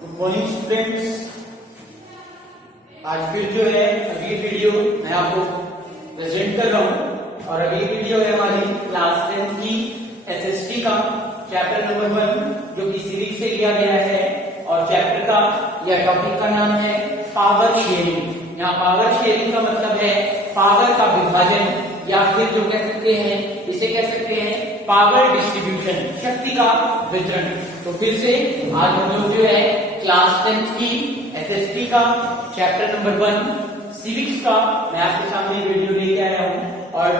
Good morning students. आज फिर जो है अगली वीडियो मैं आपको प्रेजेंट कर रहा हूँ और अगली वीडियो है हमारी क्लास 10 की एसएसटी का चैप्टर नंबर 1 जो कि सिविक्स से लिया गया है और चैप्टर का या टॉपिक का नाम है पावर शेयरिंग। यहाँ पावर शेयरिंग का मतलब है पावर का विभाजन या फिर जो कह सकते हैं इसे कह सकते हैं पावर डिस्ट्रीब्यूशन, शक्ति का वितरण। तो फिर से आज हम लोग जो है क्लास 10 की एसएसटी का चैप्टर नंबर 1 सिविक्स का मैं आपके सामने वीडियो लेके आया हूँ और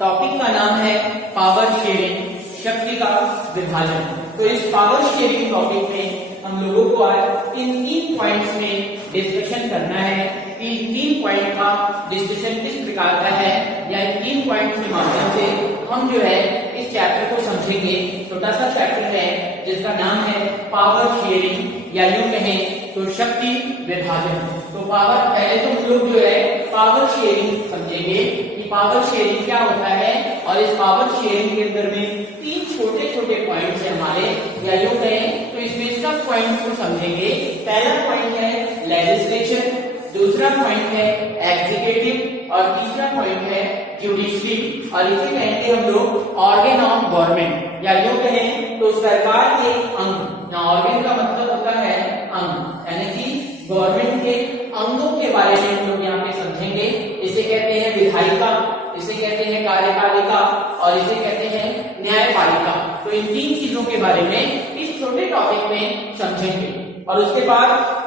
टॉपिक का नाम है पावर शेयरिंग, शक्ति का विभाजन। तो इस पावर शेयरिंग टॉपिक में हम लोगों को आज इन 3 पॉइंट्स में डिस्कशन करना है। इन 3 पॉइंट का डिस्कशन किस प्रकार का है या इन 3 पॉइंट्स के माध्यम से हम जो है इस चैप्टर को समझेंगे। छोटा सा चैप्टर है जिसका नाम है पावर शेयरिंग या यूं कहें तो शक्ति विभाजन। तो पावर पहले तो हम लोग जो है पावर शेयरिंग समझेंगे कि पावर शेयरिंग क्या होता है और इस पावर शेयरिंग के अंदर में 3 छोटे छोटे पॉइंट्स हैं हमारे या यूं कहें तो इसमें सब पॉइंट्स को समझेंगे। पहला पॉइंट है लेजिस्लेचर, दूसरा पॉइंट है एग्जीक्यूटिव और तीसरा पॉइंट है जुडिशरी और इसे कहेंगे हम लोग ऑर्गन ऑफ गवर्नमेंट या यूं कहें तो सरकार के अंग। यहाँ ऑर्गन का मतलब होता है अंग, यानी कि गवर्नमेंट के अंगों के बारे में हम लोग यहाँ पे समझेंगे। इसे कहते हैं विधायिका, इसे कहते हैं कार्यपालिका और इसे कहते हैं न्यायपालिका। तो इन 3 चीजों के बारे में इस छोटे टॉपिक में समझेंगे। और उसके बाद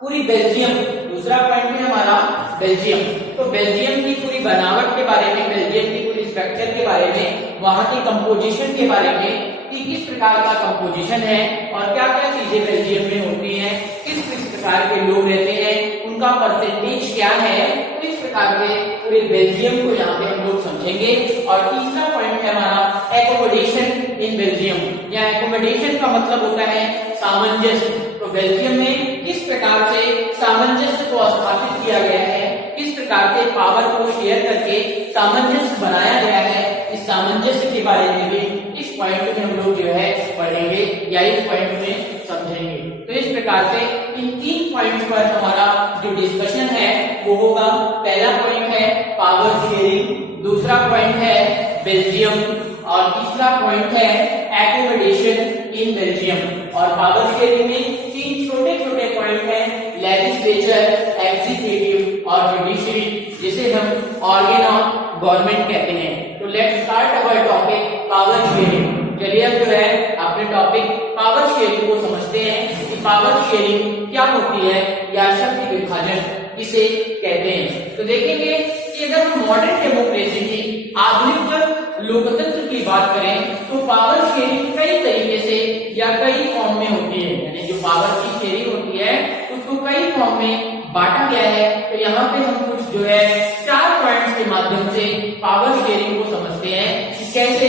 पूरी बेल्जियम, दूसरा पॉइंट है हमारा बेल्जियम। तो बेल्जियम की पूरी बनावट के बारे में, बेल्जियम की पूरी स्ट्रक्चर के बारे में, वहां की कंपोजिशन के बारे में कि किस प्रकार का कंपोजिशन है और क्या क्या चीजें बेल्जियम में होती हैं, किस किस प्रकार के लोग रहते हैं, उनका परसेंटेज क्या है। तो इस प्रकार के पूरे बेल्जियम को यहाँ पे हम लोग समझेंगे। और तीसरा पॉइंट है हमारा एकोमोडेशन इन बेल्जियम। या एकोमोडेशन का मतलब होता है सामंजस्य। तो बेल्जियम में किस प्रकार से सामंजस्य को स्थापित किया गया है, किस प्रकार से पावर को शेयर करके सामंजस्य बनाया गया है, इस सामंजस्य के बारे में भी इस पॉइंट में हम लोग जो है पढ़ेंगे या इस पॉइंट में समझेंगे। तो इस प्रकार से इन 3 पॉइंट्स पर हमारा जो डिस्कशन है वो होगा। पहला पॉइंट है पावर शेयरिंग, दूसरा पॉइंट है बेल्जियम और तीसरा पॉइंट है एकोमोडेशन इन बेल्जियम। और पावर शेयरिंग में 3 छोटे छोटे पॉइंट हैं, लेजिस्लेचर, एग्जीक्यूटिव और जुडिशरी, जिसे हम ऑर्गन ऑफ गवर्नमेंट कहते हैं। तो let's start our topic power sharing. चलिए अब जो है अपने टॉपिक पावर शेयरिंग को समझते हैं कि पावर शेयरिंग क्या होती है या शक्ति विभाजन इसे कहते हैं। तो देखेंगे कि अगर हम मॉडर्न डेमोक्रेसी की आधुनिक लोकतंत्र की बात करें तो पावर शेयरिंग कई तरीके से या कई फॉर्म में होती है। यानी जो पावर की शेयरिंग होती है उसको कई फॉर्म में बांटा गया है। तो यहाँ पे हम कुछ जो है 4 पॉइंट्स के माध्यम से पावर शेयरिंग को समझते हैं कि कैसे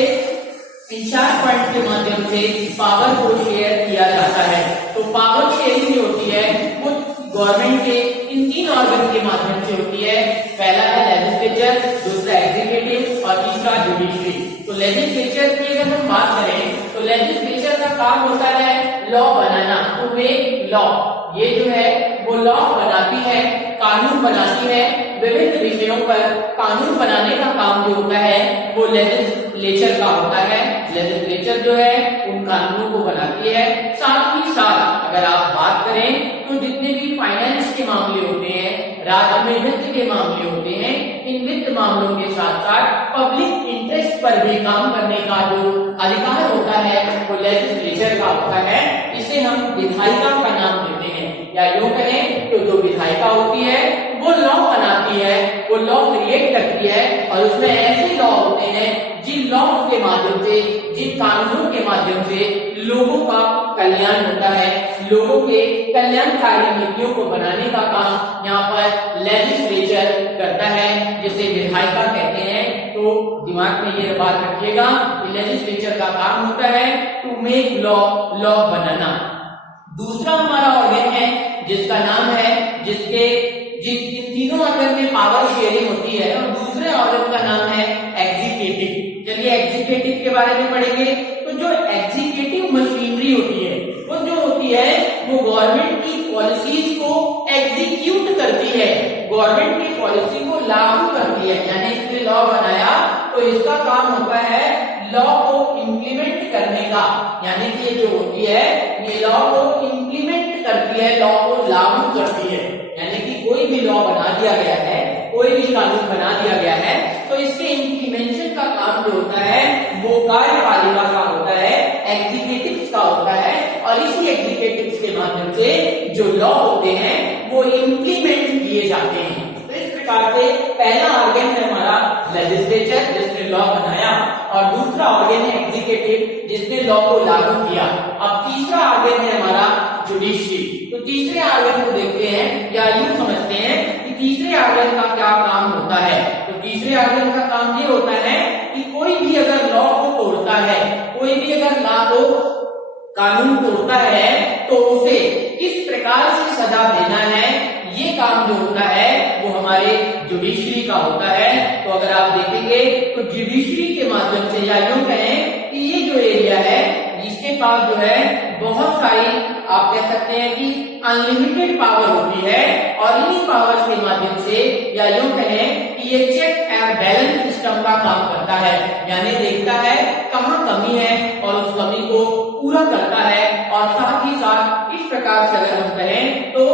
इन 4 पॉइंट के माध्यम से पावर को शेयर किया जाता है। तो पावर शेयरिंग जो होती है वो गवर्नमेंट के इन 3 ऑर्गन के माध्यम से होती है। पहला है लेजिस्लेचर, दूसरा एग्जीक्यूटिव और तीसरा जुडिशरी। तो लेजिस्लेचर की अगर हम बात करें तो लेजिस्लेचर का काम होता है लॉ बनाना, टू मेक लॉ। ये जो है वो लॉ बनाती है, कानून बनाती है। विभिन्न विषयों पर कानून बनाने का काम जो होता है वो लेजिस्लेचर का होता है। लेजिस्लेचर जो है उन कानूनों को बनाती है। साथ ही साथ अगर आप बात करें तो जितने भी फाइनेंस के मामले होते हैं, राज्य में वित्त के मामले होते हैं, इन वित्त मामलों के साथ साथ पब्लिक इंटरेस्ट पर भी काम करने का जो अधिकार होता है वो लेजिस्लेचर का होता है। इसे हम विधायिका का नाम देते हैं या यूं कहें तो जो विधायिका होती है वो लॉ बनाती है, वो लॉ क्रिएट करती है और उसमें ऐसे लॉ होते हैं जिन लॉ के माध्यम से, जिन कानूनों के माध्यम से लोगों का कल्याण होता है, लोगों के कल्याणकारी नीतियों को बनाने का काम यहाँ पर लेजिस्लेचर करता है, जिसे विधायिका कहते हैं। तो दिमाग में ये बात रखिएगा कि लेजिस्लेचर का काम होता है टू मेक लॉ, लॉ बनाना। दूसरा हमारा ऑर्गन है जिसका नाम है इन तीनों ऑर्गन में पावर शेयरिंग होती है और दूसरे ऑर्गन का नाम है एग्जीक्यूटिव। चलिए एग्जीक्यूटिव के बारे में पढ़ेंगे। तो जो एग्जीक्यूटिव मशीनरी होती है वो जो होती है वो गवर्नमेंट की पॉलिसीज को एग्जीक्यूट करती है, गवर्नमेंट की पॉलिसी को लागू करती है। यानी इसने लॉ बनाया तो इसका काम होता है लॉ को इंप्लीमेंट करने का। यानी कि ये जो होती है ये लॉ को इंप्लीमेंट करती है, लॉ को लागू करती है। यानी कि कोई भी लॉ बना दिया गया है, कोई भी कानून बना दिया गया है, तो इसके इंप्लीमेंटेशन का काम जो होता है वो कार्यपालिका का होता है, एग्जीक्यूटिव का होता है। और इसी एग्जीक्यूटिव के माध्यम से जो लॉ होते हैं वो इंप्लीमेंट किए जाते हैं। तो इस प्रकार से पहला ऑर्गन है हमारा लेजिस्लेचर जिसने लॉ बनाया, और दूसरा ऑर्गन है एग्जीक्यूटिव जिसने लॉ को लागू किया। अब तीसरा ऑर्गन है हमारा जुडिशरी। तो तीसरे ऑर्गन को देखते हैं या यूं समझते हैं कि तीसरे ऑर्गन का क्या काम होता है। तो तीसरे ऑर्गन का काम ये होता है कि कोई भी अगर लॉ को तोड़ता है, कोई भी अगर लॉ को कानून तोड़ता है तो उसे किस प्रकार से सजा देना है, ये काम जो होता है वो हमारे जुडिशरी का होता है। तो अगर आप देखेंगे तो जुडिशरी के माध्यम से या यूं कहें कि ये जो एरिया है इसके पास जो है बहुत सारी आप कह सकते हैं कि अनलिमिटेड पावर होती है, और इन्हीं पावर्स के माध्यम से या यूं कहें कि ये चेक एंड बैलेंस सिस्टम का काम करता है। यानी देखता है कहाँ कमी है और उस कमी को पूरा करता है। और साथ ही साथ इस प्रकार से अगर हम कहें तो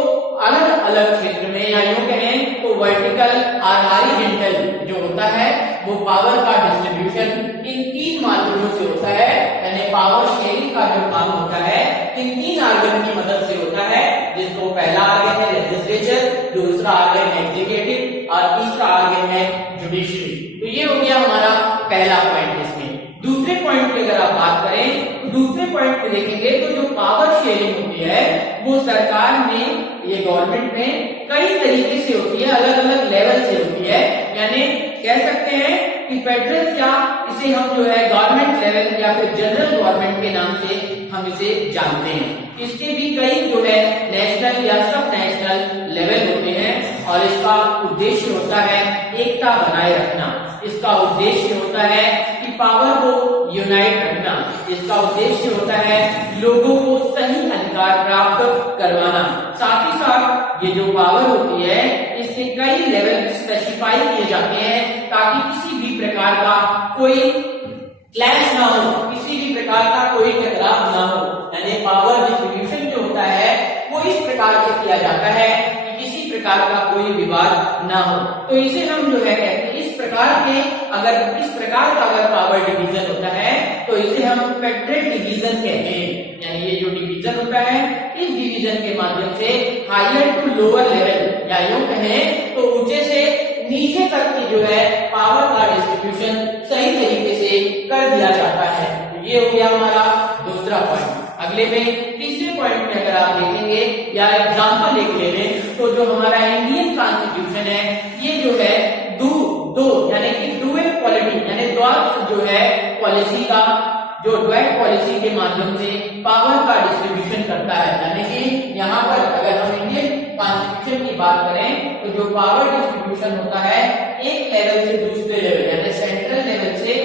अलग अलग क्षेत्र में या यूं कहें तो वर्टिकल और हॉरिजॉन्टल जो होता है वो पावर का डिस्ट्रीब्यूशन इन तीन माध्यमों से होता है। यानी पावर शेयरिंग का जो काम होता है इन तीन ऑर्गन की मदद से होता है, जिसको पहला ऑर्गन है लेजिस्लेचर, दूसरा ऑर्गन है एग्जीक्यूटिव और तीसरा ऑर्गन है जुडिशरी। तो ये हो गया हमारा पहला पॉइंट। इसमें दूसरे पॉइंट की अगर आप बात करें तो दूसरे पॉइंट पे देखेंगे तो जो पावर शेयरिंग होती है वो सरकार में, ये गवर्नमेंट में कई तरीके से होती है, अलग अलग लेवल से होती है। यानी कह सकते हैं कि फेडरल या इसे हम जो है गवर्नमेंट लेवल या फिर जनरल गवर्नमेंट के नाम से हम इसे जानते हैं। इसके भी कई जो है नेशनल या सब नेशनल लेवल होते हैं, और इसका उद्देश्य होता है एकता बनाए रखना। इसका उद्देश्य होता है कि पावर को यूनाइट रखना। इसका उद्देश्य होता है लोगों को सही अधिकार प्राप्त करवाना। साथ ही साथ ये जो पावर होती है इसके कई लेवल स्पेसिफाई किए जाते हैं ताकि किसी भी प्रकार का कोई क्लैश ना हो, किसी भी प्रकार का कोई टकराव ना हो। यानी पावर डिस्ट्रीब्यूशन जो होता है वो इस प्रकार से किया जाता है कि किसी प्रकार का कोई विवाद ना हो। तो इसे हम जो है कहते हैं इस प्रकार का अगर पावर डिवीजन होता है तो इसे हम फेडरल डिवीजन कहते हैं। यानी ये जो डिवीजन होता है इस डिवीजन के माध्यम से हायर टू लोअर लेवल या यूं कहें तो ऊंचे से नीचे तक की जो है पावर का डिस्ट्रीब्यूशन सही तरीके से कर दिया जाता है। तो ये हो गया हमारा दूसरा पॉइंट। अगले में तीसरे पॉइंट में अगर आप देखेंगे या एग्जांपल एक ले लें तो जो हमारा इंडियन कॉन्स्टिट्यूशन है ये जो है दो यानी कि डुअल पॉलिटी यानी द्वैत जो है पॉलिसी का, जो द्वैत पॉलिसी के माध्यम से पावर का डिस्ट्रीब्यूशन करता है। यानी कि यहाँ पर अगर हम इंडियन कॉन्स्टिट्यूशन की बात करें तो जो पावर डिस्ट्रीब्यूशन होता है एक लेवल से दूसरे लेवल यानी सेंट्रल लेवल से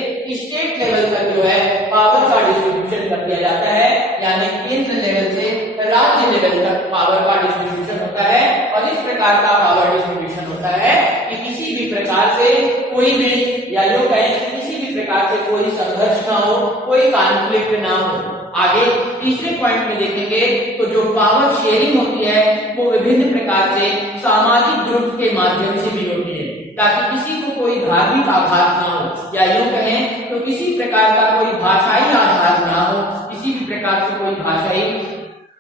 स्टेट लेवल तक जो है पावर का डिस्ट्रीब्यूशन कर दिया जाता है। यानी केंद्र लेवल से राज्य लेवल तक पावर का डिस्ट्रीब्यूशन होता है। और इस प्रकार का पावर डिस्ट्रीब्यूशन होता है कि किसी भी प्रकार से कोई भी या यूं कहें किसी भी प्रकार से कोई संघर्ष ना हो, कोई कॉन्फ्लिक्ट ना हो। आगे तीसरे पॉइंट में देखेंगे तो जो पावर शेयरिंग होती है वो विभिन्न प्रकार से सामाजिक ग्रुप के माध्यम से भी होती है ताकि किसी को कोई धार्मिक आघात ना हो, या यूं कहें तो किसी प्रकार का कोई भाषाई आघात ना हो, किसी भी प्रकार से कोई भाषाई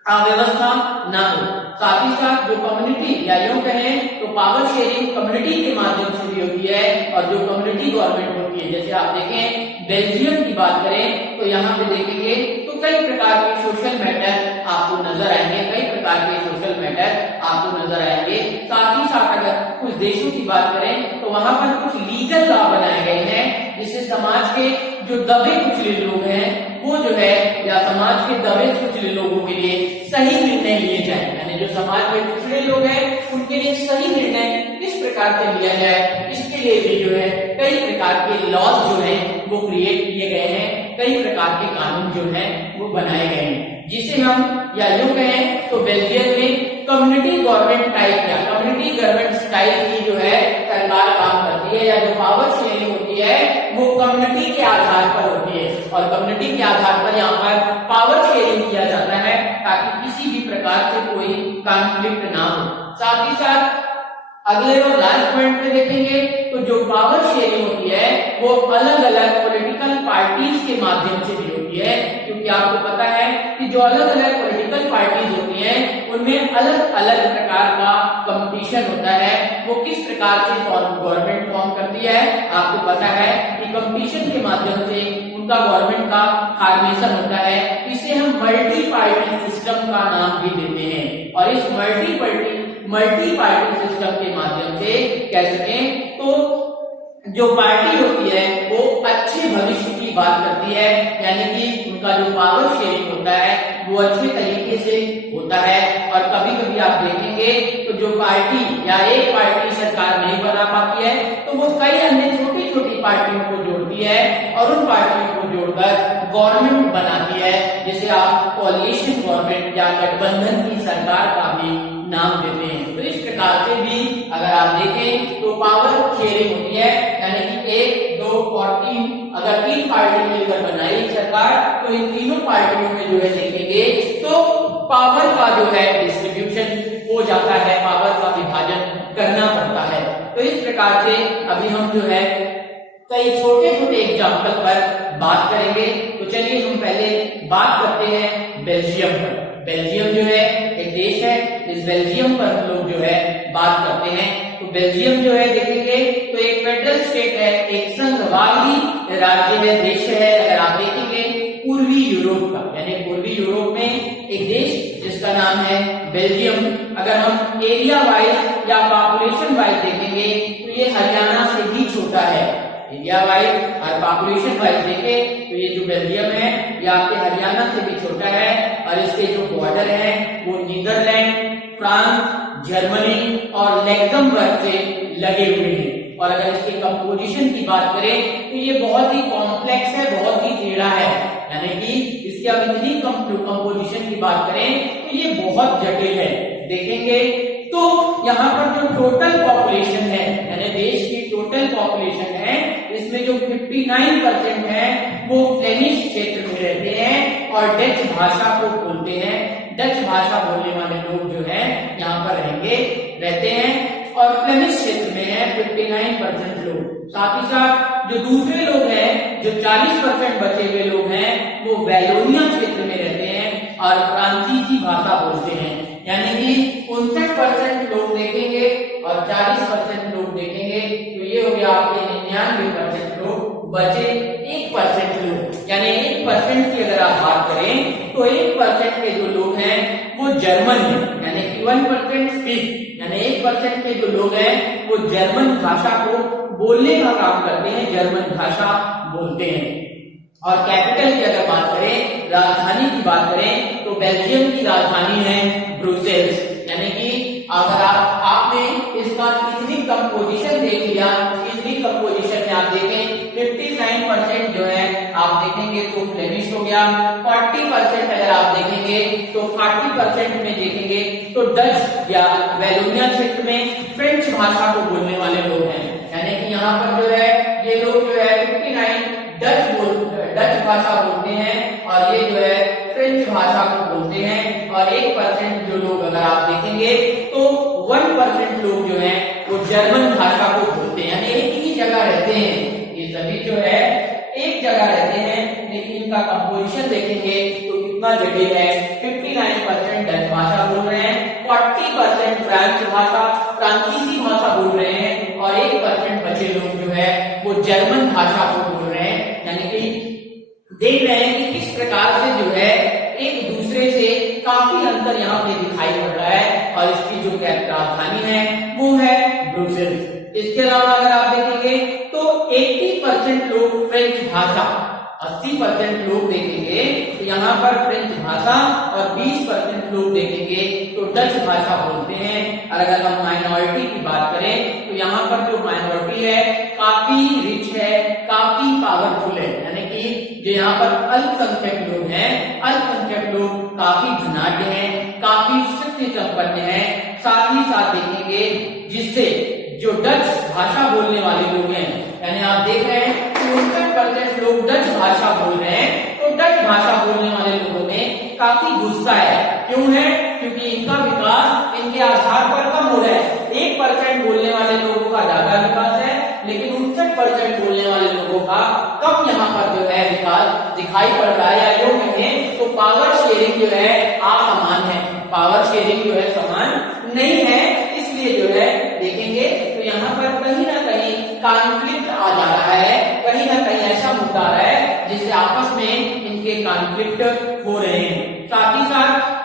अव्यवस्था ना हो। साथ ही साथ जो कम्युनिटी या यूं कहें तो पावर शेयरिंग कम्युनिटी के माध्यम से भी होती है, और जो कम्युनिटी गवर्नमेंट होती है जैसे आप देखें बेल्जियम की बात करें तो यहाँ पे देखेंगे तो कई प्रकार के सोशल मैटर आपको नजर आएंगे, कई प्रकार के सोशल मैटर आपको नजर आएंगे। साथ ही साथ अगर कुछ देशों की बात करें तो वहां पर कुछ लीगल लॉ बनाए गए हैं जिससे समाज के जो दबे कुचले लोग हैं वो जो है या समाज के दबे कुचले लोगों के लिए सही निर्णय लिए जाए। यानी जो समाज में पिछड़े लोग हैं उनके लिए सही निर्णय किस प्रकार से लिया जाए, इसके लिए भी जो है कई प्रकार के लॉज जो हैं वो क्रिएट किए गए हैं, कई प्रकार के कानून जो हैं वो बनाए गए हैं। जिसे हम या यूं कहें तो बेल्जियम में कम्युनिटी गवर्नमेंट टाइप या कम्युनिटी गवर्नमेंट स्टाइल की जो है सरकार काम करती है, या जो पावर शेयरिंग होती है वो कम्युनिटी के आधार पर होती है, और कम्युनिटी के आधार पर यहाँ पर पावर शेयरिंग किया जाता है ताकि किसी भी प्रकार से कोई कॉन्फ्लिक्ट ना हो। साथ ही साथ अगले और लास्ट पॉइंट में देखेंगे तो जो पावर शेयरिंग होती है वो अलग अलग पॉलिटिकल पार्टीज के माध्यम से भी होती है, क्योंकि आपको पता है कि जो अलग अलग पॉलिटिकल पार्टीज होती हैं उनमें अलग अलग प्रकार का कंपटीशन होता है। वो किस प्रकार से गवर्नमेंट फॉर्म करती है, आपको पता है कि कंपटीशन के माध्यम से उनका गवर्नमेंट का फॉर्मेशन होता है। इसे हम मल्टी पार्टी सिस्टम का नाम भी देते हैं, और इस मल्टी पार्टी सिस्टम के माध्यम से कह सकें तो जो पार्टी होती है वो अच्छे भविष्य की बात करती है, यानी कि उनका जो पावर शेयरिंग होता है वो अच्छे तरीके से होता है। और कभी कभी आप देखेंगे तो जो पार्टी या एक पार्टी सरकार नहीं बना पाती है तो वो कई अन्य छोटी छोटी पार्टियों को जोड़ती है और उन पार्टियों को जोड़कर गवर्नमेंट बनाती है, जिसे आप कोalition गवर्नमेंट या गठबंधन की सरकार का भी नाम देते हैं। तो इस प्रकार से भी अगर आप देखें तो पावर शेयरिंग होती है, यानी कि 1, 2 और 3 अगर 3 पार्टी मिलकर बनाई सरकार तो इन तीनों पार्टियों में जो है देखेंगे तो पावर का जो है डिस्ट्रीब्यूशन हो जाता है, पावर का विभाजन करना पड़ता है। तो इस प्रकार से अभी हम जो है कई छोटे छोटे एग्जाम्पल पर बात करेंगे। तो चलिए हम पहले बात करते हैं बेल्जियम पर। बेल्जियम जो है एक देश है, इस बेल्जियम पर हम लोग जो है बात करते हैं। तो बेल्जियम जो है देखेंगे तो एक फेडरल स्टेट है, एक संघवादी राज्य है, देश है। अगर आप देखेंगे पूर्वी यूरोप का, यानी पूर्वी यूरोप में एक देश जिसका नाम है बेल्जियम। अगर हम एरिया वाइज या पॉपुलेशन वाइज देखेंगे तो ये हरियाणा से भी छोटा है। एरिया वाइज और पॉपुलेशन वाइज देखें तो ये जो बेल्जियम है ये आपके हरियाणा से भी छोटा है, और इसके जो बॉर्डर है वो नीदरलैंड, फ्रांस, जर्मनी और लग्जमबर्ग से लगे हुए हैं। और अगर इसके कंपोजिशन की बात करें तो ये बहुत ही कॉम्प्लेक्स है, बहुत ही टेढ़ा है, यानी कि इसकी अब इतनी कंपोजिशन की बात करें तो ये बहुत जटिल है। देखेंगे तो यहाँ पर जो टोटल पॉपुलेशन है, यानी देश की टोटल पॉपुलेशन है, इसमें जो 59% है वो फ्लेमिश क्षेत्र में रहते हैं और डच भाषा को बोलते हैं। डच भाषा बोलने वाले लोग जो हैं यहाँ पर रहते हैं, और फ्लेमिश क्षेत्र में है 59% लोग। साथ ही साथ जो दूसरे लोग हैं, जो 40% बचे हुए लोग हैं, वो वैलोनिया क्षेत्र में रहते हैं और फ्रांसीसी भाषा बोलते हैं। यानी कि 59% लोग देखेंगे और 40% लोग देखेंगे तो ये हो गया आपके 99% लोग, बचे 1% लोग। यानी 1% की अगर आप बात करें तो 1% के जो लोग हैं वो जर्मन है, यानी कि 1% स्पीक, यानी 1% के जो लोग हैं वो जर्मन भाषा को बोलने का काम करते हैं, जर्मन भाषा बोलते हैं। और कैपिटल की अगर बात करें, राजधानी की बात करें तो बेल्जियम की राजधानी है ब्रुसेल्स। यानी कि अगर आपने इसका इतनी कंपोजिशन देख लिया, इतनी कंपोजिशन में आप देखें 59% जो है आप देखेंगे तो फ्लेमिश हो गया, 40% अगर आप देखेंगे तो 40% में देखेंगे तो डच या वैलोनिया क्षेत्र में फ्रेंच भाषा को बोलने वाले लोग हैं। यानी कि यहाँ पर जो है ये लोग जो है 59 डच भाषा बोलते हैं और ये जो है फ्रेंच भाषा को बोलते हैं, और 1% जो लोग अगर आप देखेंगे तो 1% लोग जो हैं वो जर्मन भाषा को बोलते हैं। यानी एक ही जगह रहते हैं, ये सभी जो है एक जगह रहते हैं, लेकिन इनका कंपोजिशन देखेंगे तो कितना जटिल है। 59% डच भाषा बोल रहे हैं, 40% फ्रेंच भाषा फ्रांसीसी भाषा बोल रहे हैं, और 1% बचे लोग जो है वो जर्मन भाषा को बोल रहे हैं। यानी कि देख रहे हैं कि किस प्रकार से जो है एक दूसरे से काफी अंतर यहाँ पे दिखाई पड़ रहा है, और इसकी जो राजधानी है वो है ब्रुसेल्स। इसके अलावा अगर आप देखेंगे तो 80% लोग फ्रेंच भाषा, 80% लोग देखेंगे तो यहाँ पर फ्रेंच भाषा, और 20% लोग देखेंगे तो डच भाषा बोलते हैं। और अगर हम माइनॉरिटी की बात करें तो यहाँ पर जो माइनॉरिटी है काफी रिच है, काफी पावरफुल है, यानी कि जो यहाँ पर अल्पसंख्यक लोग हैं, अल्पसंख्यक लोग काफी धनाढ्य हैं, काफी शक्ति संपन्न हैं। साथ ही साथ देखेंगे जिससे जो डच भाषा बोलने वाले लोग हैं, यानी आप देख रहे हैं 59% लोग डच भाषा बोल रहे हैं, तो डच भाषा बोलने वाले लोगों में काफी गुस्सा है। क्यों है? क्योंकि इनका विकास इनके आधार पर कम हो रहा है। 1% बोलने वाले लोगों का ज्यादा विकास है, लेकिन 59% बोलने वाले लोगों का कम यहाँ पर जो है विकास दिखाई पड़ रहा है। या यूं कहें तो पावर शेयरिंग जो है असमान है, पावर शेयरिंग जो है समान नहीं है। इसलिए जो है देखेंगे तो यहाँ पर कहीं ना कहीं कॉन्फ्लिक्ट आ जा रहा है, कहीं ना कहीं ऐसा मुद्दा है जिससे आपस में इनके कॉन्फ्लिक्ट हो रहे हैं। साथ ही साथ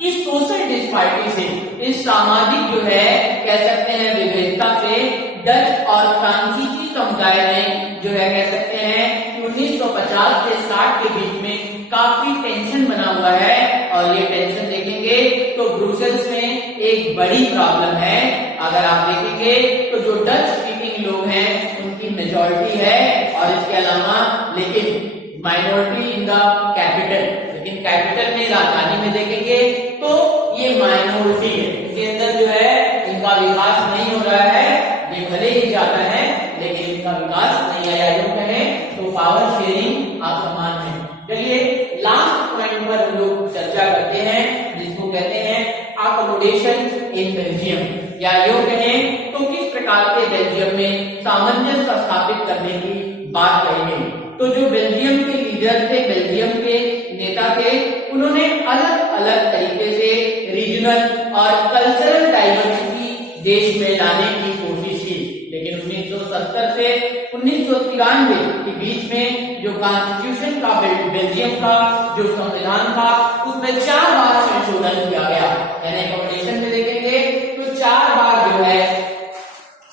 इस सोशल डिस्पारिटी से, इस सामाजिक जो है कह सकते हैं विविधता से डच और फ्रांसीसी समुदाय में जो है कह सकते हैं कि 1950 से 60 के बीच में काफी टेंशन बना हुआ है। और ये टेंशन देखेंगे तो ब्रुसेल्स में एक बड़ी प्रॉब्लम है। अगर आप देखेंगे तो जो डच स्पीकिंग लोग हैं उनकी मेजॉरिटी है, और इसके अलावा लेकिन माइनॉरिटी इन द कैपिटल, लेकिन कैपिटल में राजधानी में देखेंगे तो ये माइनॉरिटी है। इसके अंदर जो है इनका विकास नहीं हो रहा है, ये भले ही जाता है लेकिन इनका विकास नहीं आया। जो कहें तो पावर शेयरिंग असमान है। चलिए लास्ट पॉइंट पर हम लोग चर्चा करते हैं, जिसको कहते हैं अकोमोडेशन इन बेल्जियम, या यूं कहें तो किस प्रकार के बेल्जियम में सामंजस्य स्थापित करने की बात कही गई। तो जो बेल्जियम के लीडर थे, बेल्जियम के नेता थे, उन्होंने अलग अलग तरीके से रीजनल और कल्चरल डाइवर्सिटी देश में लाने की कोशिश की, लेकिन 1970 से 1993 के बीच में जो कॉन्स्टिट्यूशन का बेल्जियम का जो संविधान था उसमें 4 बार संशोधन किया गया। यानी अकोमोडेशन में देखेंगे तो 4 बार जो है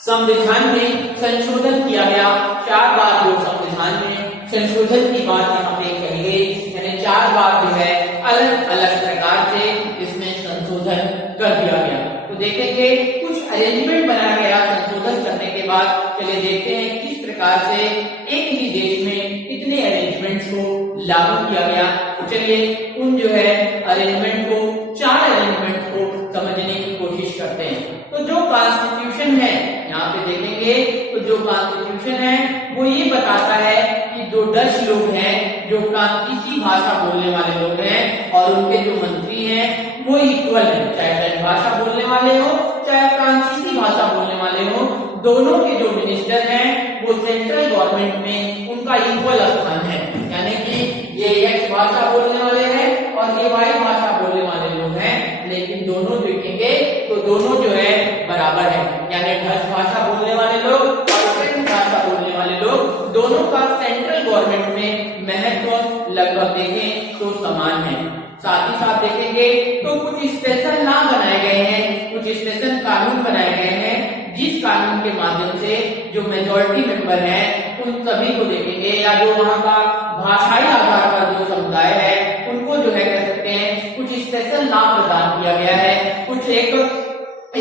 संविधान में संशोधन किया गया। 4 बार जो संविधान में संशोधन की बात यहाँ पे कही गई, यानी 4 बार जो है अलग अलग प्रकार से इसमें संशोधन कर दिया गया। तो देखेंगे कुछ अरेंजमेंट बनाया गया संशोधन करने के बाद। चलिए देखते हैं किस प्रकार से एक ही देश में इतने अरेंजमेंट्स को लागू किया गया। तो चलिए उन जो है अरेंजमेंट को, 4 अरेंजमेंट को समझने की कोशिश करते हैं। तो जो कॉन्स्टिट्यूशन है यहाँ पे देखेंगे तो जो कॉन्स्टिट्यूशन है वो ये बताता है कि जो डच लोग हैं, जो फ्रांसीसी भाषा बोलने वाले लोग हैं और उनके जो मंत्री हैं वो इक्वल है, चाहे डच भाषा बोलने वाले हो चाहे फ्रांसीसी भाषा बोलने वाले हो। दोनों के जो मिनिस्टर हैं वो सेंट्रल गवर्नमेंट में उनका इक्वल स्थान है, यानी कि ये एक्स भाषा बोलने वाले हैं और ये वाई भाषा बोलने वाले लोग हैं, लेकिन दोनों देखेंगे तो दोनों जो है बराबर है। यानी डच भाषा बोलने वाले लोग और फ्रेंच भाषा बोलने वाले लोग, दोनों का सेंट्रल गवर्नमेंट में महत्व लगभग देखें तो समान है। साथ ही साथ देखेंगे तो कुछ स्पेशल लॉ बनाए गए हैं, कुछ स्पेशल कानून बनाए गए हैं, जिस कानून के माध्यम से जो मेजॉरिटी मेंबर हैं उन सभी को देखेंगे, या जो वहां का भाषाई आधार पर जो समुदाय है उनको जो है कह सकते हैं कुछ स्पेशल लॉ प्रदान किया गया है, कुछ एक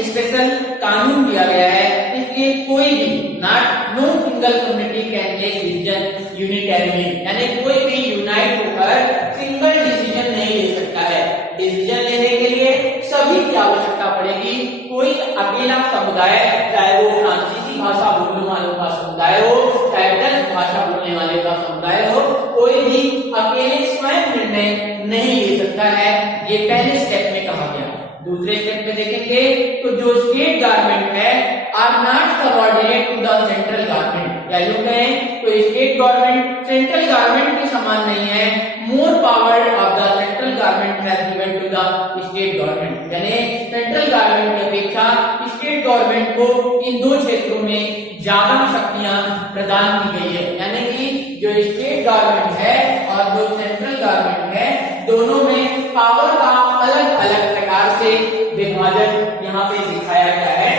स्पेशल कानून दिया गया है। इसलिए कोई भी no single community can take decision unitarily, यानी कोई भी यूनाइट होकर सिंगल डिसीजन नहीं ले सकता है। डिसीजन लेने के लिए सभी की आवश्यकता पड़ेगी। कोई अकेला समुदाय, चाहे वो फ्रांसीसी भाषा बोलने वालों का समुदाय हो चाहे डच भाषा बोलने वाले का समुदाय हो, कोई भी अकेले स्वयं निर्णय नहीं ले सकता है। ये पहले स्टेप में कहा गया। दूसरे स्टेप में देखेंगे तो जो स्टेट गवर्नमेंट है are not subordinate to the central government, या यूं कहें तो स्टेट गवर्नमेंट सेंट्रल गवर्नमेंट के समान नहीं है। More power of the central government has given to the state government, यानी सेंट्रल गवर्नमेंट की अपेक्षा स्टेट गवर्नमेंट को इन 2 क्षेत्रों में ज्यादा शक्तियां प्रदान की गई है। यानी कि जो स्टेट गवर्नमेंट है और जो सेंट्रल गवर्नमेंट है, दोनों में पावर का अलग अलग प्रकार से विभाजन यहाँ पे दिखाया गया है।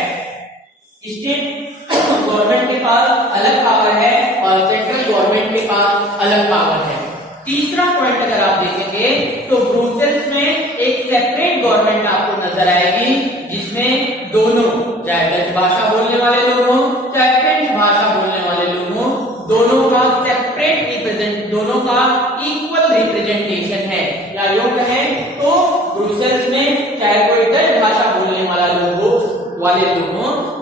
स्टेट गवर्नमेंट के पास अलग पावर है और सेंट्रल गवर्नमेंट के पास अलग पावर है। तीसरा पॉइंट अगर आप देखेंगे तो ब्रुसेल्स में एक सेपरेट गवर्नमेंट आपको नजर आएगी, जिसमें दोनों, चाहे डच भाषा बोलने वाले लोग हों चाहे फ्रेंच भाषा बोलने वाले लोग हों, दोनों का सेपरेट दोनों का इक्वल रिप्रेजेंटेशन है, या यूं कहें तो ब्रुसेल्स में चाहे कोई डच भाषा बोलने वाले लोग हो,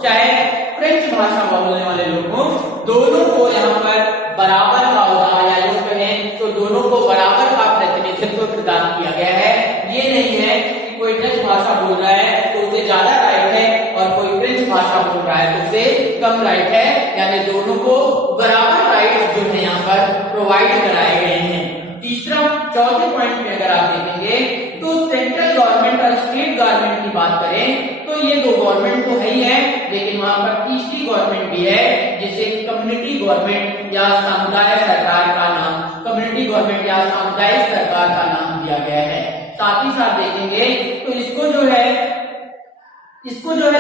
चाहे फ्रेंच भाषा बोलने वाले लोग हो, दोनों को यहाँ पर बराबर का होगा, या यूं कहें तो दोनों को बराबर का प्रतिनिधित्व प्रदान किया गया है। ये नहीं है कि कोई डच भाषा बोल रहा है तो उसे ज्यादा राइट है और कोई फ्रेंच भाषा बोल रहा है तो उसे कम राइट है, यानी दोनों को बराबर राइट जो है यहाँ पर प्रोवाइड कराए गए हैं। तीसरा, चौथे पॉइंट में अगर आप देखेंगे तो सेंट्रल गवर्नमेंट और स्टेट गवर्नमेंट की बात करें तो ये दो गवर्नमेंट तो है ही है, लेकिन वहां पर तीसरी गवर्नमेंट भी है जिसे कम्युनिटी गवर्नमेंट या समुदाय सरकार का नाम, कम्युनिटी गवर्नमेंट या सामुदायिक सरकार का नाम दिया गया है। साथ ही साथ देखेंगे तो इसको जो है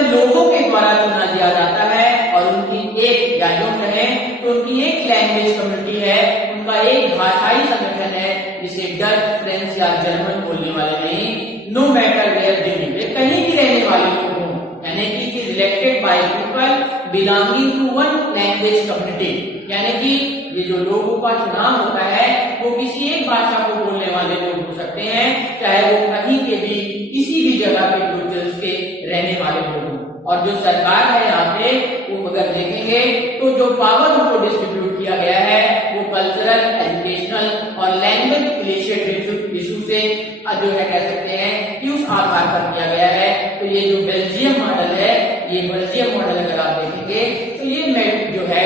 लोगों के द्वारा चुना दिया जाता है और उनकी एक, या यूं कहें तो उनकी एक लैंग्वेज कम्युनिटी है, उनका एक भाषाई संगठन है जिसे डच, फ्रेंच या जर्मन बोलने वाले नहीं, no matter where they live, कहीं भी रहने वाले लोग हों, यानी कि elected by people belonging to one language community, यानी कि ये जो लोगों का चुनाव होता है वो किसी एक भाषा को बोलने वाले लोग हो सकते हैं, चाहे वो कहीं के भी किसी भी जगह के ब्रुसेल्स के रहने वाले लोग हों। और जो सरकार है यहाँ पे वो अगर देखेंगे तो जो पावर उनको डिस्ट्रीब्यूट किया गया है वो कल्चरल, एजुकेशनल और लैंग्वेज इनिशिएटिव इशू से जो है कह सकते हैं कि उस आधार पर किया गया है। तो ये जो बेल्जियम मॉडल है, ये बेल्जियम मॉडल अगर आप देखेंगे तो ये जो है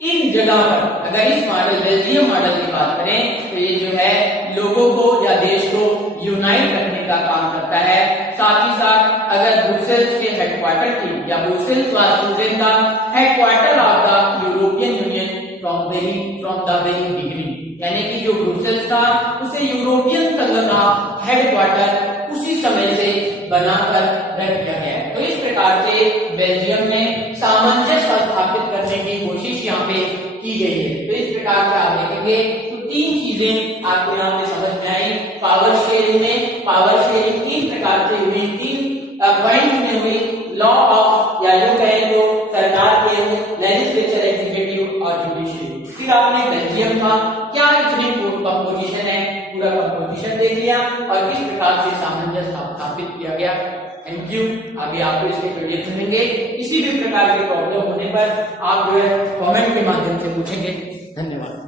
इन जगह पर, अगर इस मॉडल बेल्जियम मॉडल की बात करें तो ये जो है लोगों को या देश को यूनाइट रखने का काम करता है। साथ ही साथ अगर ब्रुसेल्स के हेडक्वार्टर की, या Brussels was chosen the headquarter of the European union from the very beginning, यानी कि जो ब्रुसेल्स था उसे यूरोपियन संघ का हेडक्वार्टर उसी समय से बनाकर रख दिया गया है। तो इस प्रकार से बेल्जियम में सामंजस्य स्थापित करने की कोशिश यहाँ पे की गई है। तो इस प्रकार से आप देखेंगे तो तीन चीजें आपको यहाँ पे समझ में आई। पावर शेयरिंग तीन प्रकार से हुई, तीन पॉइंट में हुई, लॉ ऑफ, या यूं कहें तो सरकार के लेजिस्लेचर, एग्जीक्यूटिव और जुडिशियरी। फिर आपने बेल्जियम का क्या इतनी कंपोजिशन है, पूरा कंपोजिशन देख लिया और किस प्रकार से सामंजस्य स्थापित किया गया। Thank you. अभी आपको इसके वीडियो सुनेंगे, किसी भी प्रकार के प्रॉब्लम होने पर आप जो है कमेंट के माध्यम से पूछेंगे। धन्यवाद।